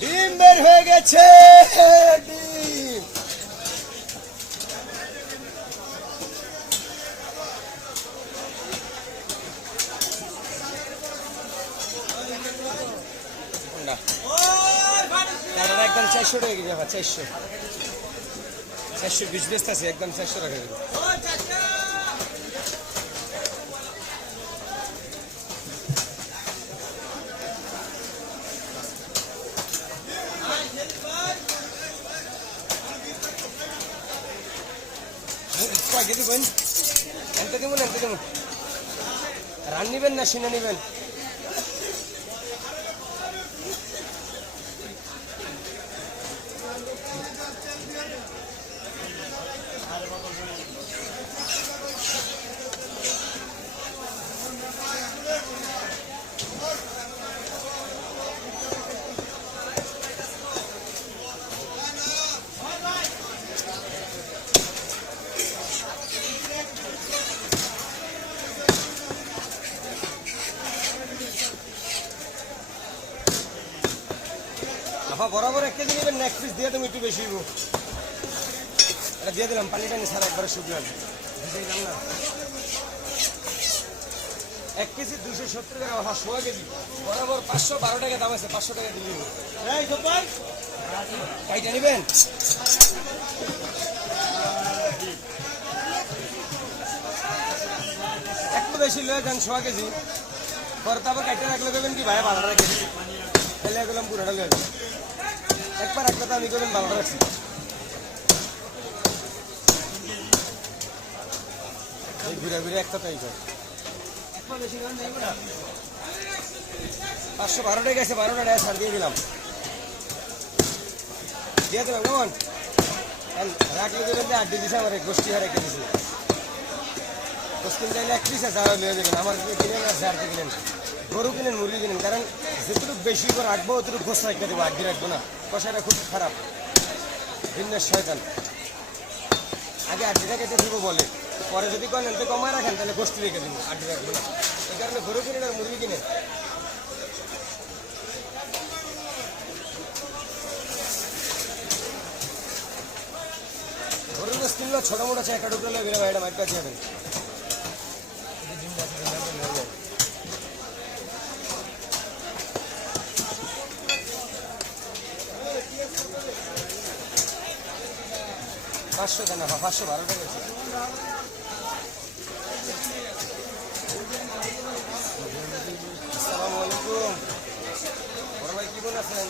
ডিম বের হয়ে গেছে, ডিম। একদম 400 টাকা কেজি, 420 বেচতে আছে, একদম 400 টাকা কেজি। কয়টা দিবেন? এনতে দিবেন, এনতে দিবেন। রান নিবেন না সিনা নিবেন? বরাবর 1 কেজি নেবেন, নেক্সট পিস দিয়ে তুমি একটু বেশি এটা দিয়ে দিলাম। পানি টানি ছাড়া একবারে শুকনো আছে, বুঝেইলাম না। 1 কেজি 270 টাকা, 100 কেজি বরাবর 512 টাকা দাম আছে। 500 টাকা দিলি কয়টা নেবেন? একটু বেশি লয়ে যান, 100 কেজি পরে তারপর কাটতে রাখলে দেবেন কি ভাই 12 কেজি ফেলে গেলাম, পুরোটা লয়ে যান। একবার একটা তো আমি করবেন 12 রাখছি। এই ঘুরে ঘুরে একটা তাই কর, 512 টাকা গেছে, 12 টাকা ছাড় দিয়ে দিলাম, কেমন রাখলে দেবেন যে 8 দিয়েছে আমার গোষ্ঠী হারে রেখে দিয়েছি। গোষ্ঠী চাইলে 1 পিস আছে, লিয়ে দেবেন। আমার কিনেন আর ঝাড়তে কিনেন, গরু কিনেন, মুরগি কিনেন, কারণ যেটুকু বেশি করে রাখবো অতটুকু গোস রাখতে দেবো, 8 রাখবো না। কষাটা খুব খারাপ, ভিন্ন শয়তান। আগে 8 টাকা কেটে দিব বলে, পরে যদি করেন তো কমায় রাখেন তাহলে গোষ্ঠী রেখে দিব, 8 রাখবো না। এই কারণে গরু কিনেন আর মুরগি কিনেন। গরুর গোস কিনলো ছোটো মোটো আছে, একটা টুকরো বেরো এটা মাইট কাছে যাবেন। পাঁচশো কেন? 512 টাকা আছে। আসসালামু আলাইকুম, বড় ভাই কেমন আছেন?